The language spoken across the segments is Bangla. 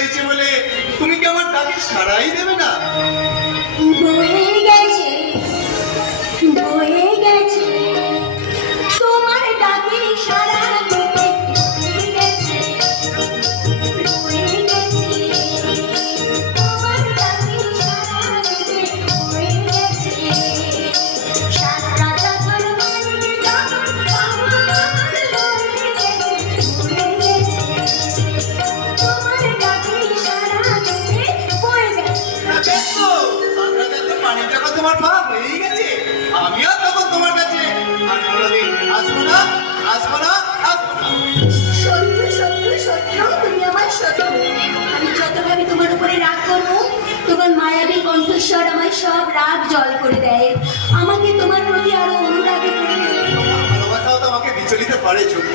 রয়েছে বলে তুমি কি আমার ডাকে সাড়াই দেবে না? বয়ে গেছে তোমার ডাকে সাড়া দিতে, বয়ে গেছে তোমার ডাকে সাড়া দিতে, বয়ে গেছে সারা রাত আমার মনে যখন আমার বয়ে গেছে, বয়ে গেছে তোমার ডাকে সাড়া দিতে, বয়ে গেছে। পানি যখন তোমার পা হয়ে গেছে, আমিও তখন তোমার কাছে আর কোনোদিন আসবো না। শত্রু তুমি আমার শত্রু। আমি যতভাবে তোমার উপরে রাগ করবো, তোমার মায়াবী কণ্ঠস্বর আমার সব রাগ জল করে দেয়, আমাকে তোমার প্রতি আরো অনুরাগী করে তোলে। ভালোবাসাও তো আমাকে বিচলিত করে চোখে।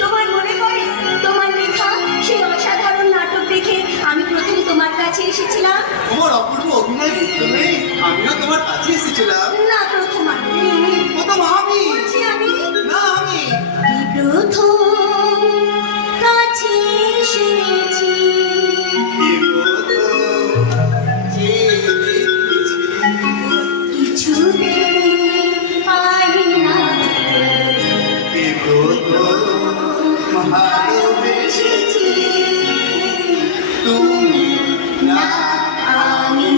তোমার মনে পড়ে তোমার লেখা সেই অসাধারণ নাটক দেখে আমি প্রথম তোমার কাছে এসেছিলাম? তোমার অপূর্ব অভিনয় দেখতে নেই, আমিও তোমার কাছে এসেছিলাম। না, প্রথম আমি বলছি, আমি না আমি প্রথম কাছে এসেছি, কিছুতে পাই না ভালোবেসেছি তুমি না আমি।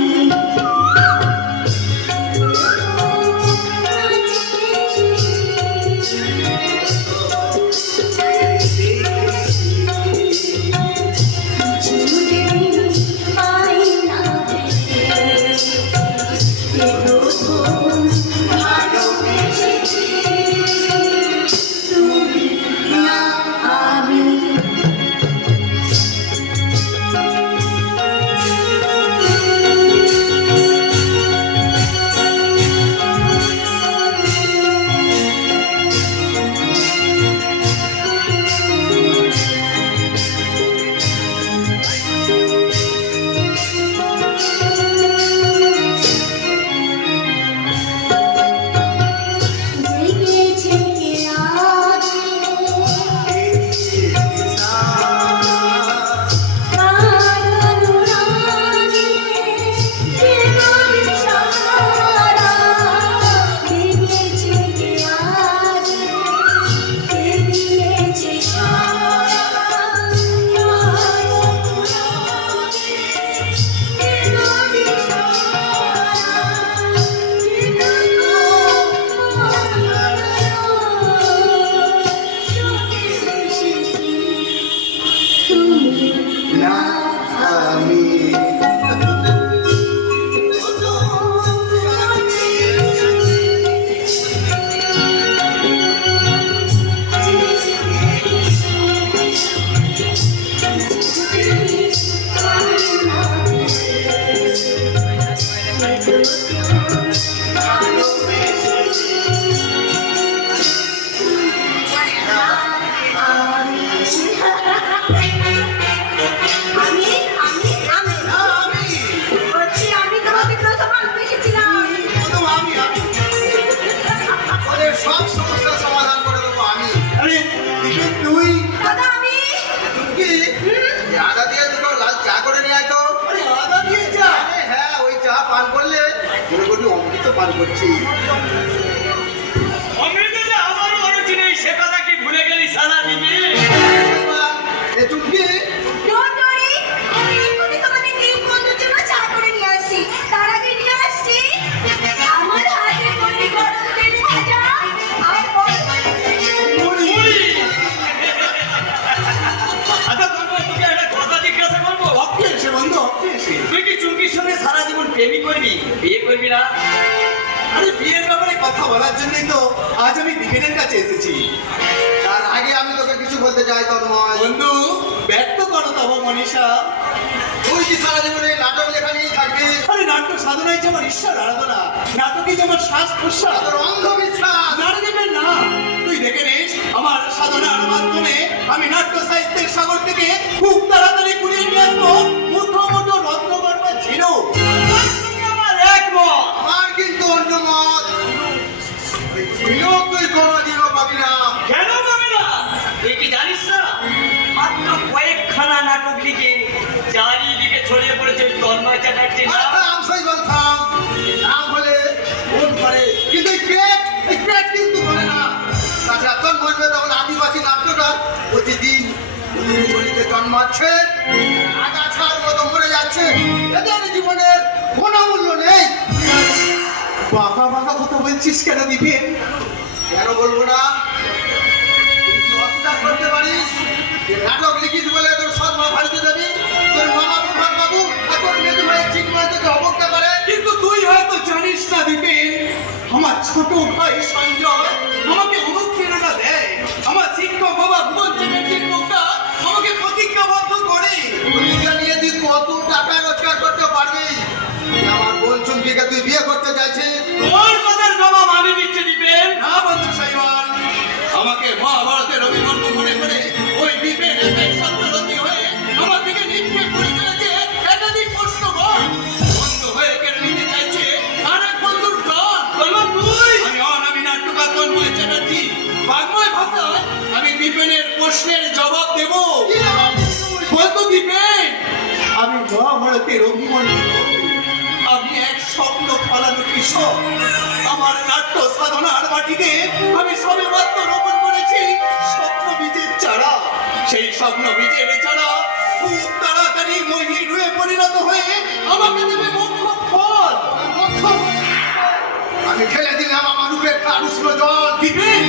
পান করছি। অমৃত যে আমারও অরুচি নেই সে কথা কি ভুলে গেলি সারা দিবি? এ চুটকি ডোন্ট ওয়ারি, আমি এক্ষুনি তোমাদের তিন বন্ধুর জন্য চা করে নিয়ে আসছি। তার আগে নিয়ে আসছি আমার হাতে তৈরি গরম তেল ভাজা আর মুড়ি। আচ্ছা বন্ধু, তোকে একটা কথা জিজ্ঞাসা করবো। অক্ষে এসে বন্ধু, অক্ষে এসে তুই কি চুমকির সঙ্গে সারা জীবন প্রেমই করবি, বিয়ে করবি না? আরে বিয়ের ব্যাপারে কথা বলার জন্যই তো আজ আমি বিকেনের কাছে এসেছি। তার আগে আমি তোকে কিছু বলতে চাই তন্ময়। বন্ধু ব্যক্ত করো তব মনীষা। তুই কি সারা জীবনে নাটক লেখা নিয়েই থাকবি? আরে নাট্য সাধনাই যে আমার ঈশ্বর আরাধনা, নাটকই যে আমার শ্বাস প্রশ্বাস। তোর অন্ধবিশ্বাস। নাড়ে দেবেন না, তুই দেখে নিস আমার সাধনার মাধ্যমে আমি নাট্য সাহিত্যের সাগর থেকে খুব তাড়াতাড়ি কুড়িয়ে নিয়ে আসবো মুঠো মুঠো রত্নগর্ভা ঝিনুক। আমার একমত। আমার কিন্তু অন্য মত। তুই কোনোদিনও পাবি না। কেন পাবি না? তুই কি জানিস না মাত্র কয়েকখানা নাটক দিকে চারিদিকে ছড়িয়ে পড়েছে ওই তন্ময় চ্যাটার্জি না? থাম শৈবাল থাম। নাম হলে মন করে কিন্তু এই পেট কিন্তু করে না। তাছাড়া তন্ময় তখন আদিবাসী নাট্যটা প্রতিদিন গলিতে জন্মাচ্ছে, আগাছার মতো মরে যাচ্ছে। এদের জীবনের কোনো মূল্য নেই। বাবা বাবা কথা বলছিস কেন দিবেন? কেন বলবো না? তুই কি অস্বীকার করতে পারিস যে নাটক লিখিস বলে তোর সৎ মা বাড়িতে যাবি, তোর মামা প্রভাত বাবু আর তোর মেজু ভাই ঠিক মতো তোকে অবজ্ঞা করে? কিন্তু তুই হয়তো জানিস না দিবেন, আমার ছোট ভাই সঞ্জয় আমাকে অনুপ্রেরণা দেয়। আমার শিক্ষক বাবা ভুবন চ্যাটার্জির মুখটা আমাকে প্রতিজ্ঞাবদ্ধ করে। প্রতিজ্ঞা নিয়ে তুই কত টাকা রোজগার করতে পারবি? আমার বোন চুমকিকে তুই বিয়ে করতে চাইছিস? তোর কথার জবাব আমি দিচ্ছি দিবেন। না বন্ধু সাইবান, আমাকে মহাভারতের অভিমন্ত্র মনে করে ওই দ্বীপের একাই সত্যরতী হয়ে আমার দিকে নিক্ষেপ করে চলেছে একাধিক প্রশ্নবোধ। বন্ধু হয়ে কেড়ে নিতে চাইছে আর এক বন্ধুর প্রাণ। তন্ময় তুই? আমি অনামী নাট্যকার তন্ময় চ্যাটার্জি বাংলায় ভাষায় আমি দীপেনের প্রশ্নের জবাব দেব। কি জবাব দিবি তুই? বন্ধু দীপেন, আমি মহাভারতের অভিমন্ত্র, আমি এক স্বপ্ন ফলানো কৃষক। আমার নাট্য সাধনার মাটিতে আমি সবে মাত্র রোপণ করেছি স্বপ্ন বীজের চারা। সেই স্বপ্ন বীজের চারা খুব তাড়াতাড়ি মহির হয়ে পরিণত হয়ে আমাকে দেবে মুখ্য ফল। আমি ঠেলে দিলাম আমার রূপের উষ্ণ জল। দীপেন,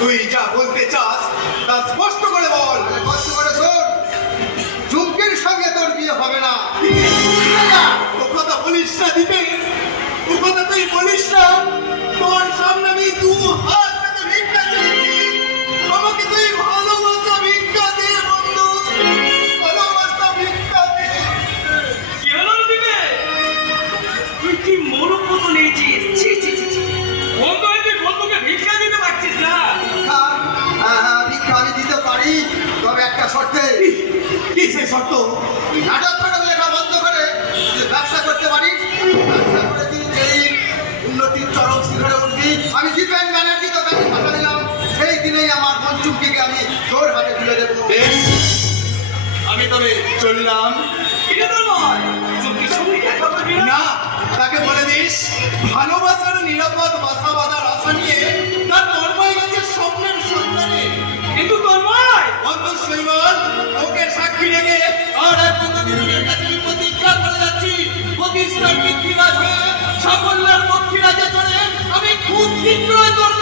তুই যা বলতে চাস তা স্পষ্ট করে বল। তাহলে কষ্ট করে শোন, চুমকির সঙ্গে তোর বিয়ে হবে না। ও কথা বলিস না দীপেন, ও কথা তুই বলিস না। তোর সামনে আমি দু হাত পেতে ভিক্ষা চাইছি, আমাকে তুই ভালোবাসা ভিক্ষা দে বন্ধু, ভালোবাসা ভিক্ষা দে। কি হলো দিবেন? তুই কি মনোপত নিয়েছিস? ছি ছি ছি ছি। বন্ধু হয়ে তুই বন্ধুকে ভিক্ষা দিতে পারছিস না? ভিক্ষা আমি দিতে পারি, তবে একটা শর্তে। কি সেই শর্ত? নাটক ফাটক লেখা বন্ধ করে তুই ব্যবসা করতে পারিস। ব্যবসা করে তুই যেই উন্নতির চরম শিখরে উঠবি, আমি দীপেন ব্যানার্জি তোকে আমি কথা দিলাম, সেই দিনেই আমার বোন চুমকিকে আমি তোর হাতে তুলে দেবো। বেশ, আমি তবে চললাম। এটা তো নয়। চুমকির সঙ্গে দেখা করবি না? না, তাকে বলে দিস ভালোবাসার নিরাপদ বাসা বাঁধার আশা নিয়ে তার তন্ময় গেছে স্বপ্নের সন্ধানে। কিন্তু তন্ময়, বন্ধু শৈবাল, ওকে সাক্ষী রেখে আর এক বন্ধু দিনের কাছে আমি প্রতিজ্ঞা করে যাচ্ছি, প্রতিষ্ঠার পৃথ্বীরাজ হয়ে সাফল্যের পক্ষীরাজে চড়ে আমি খুব শীঘ্রই তোর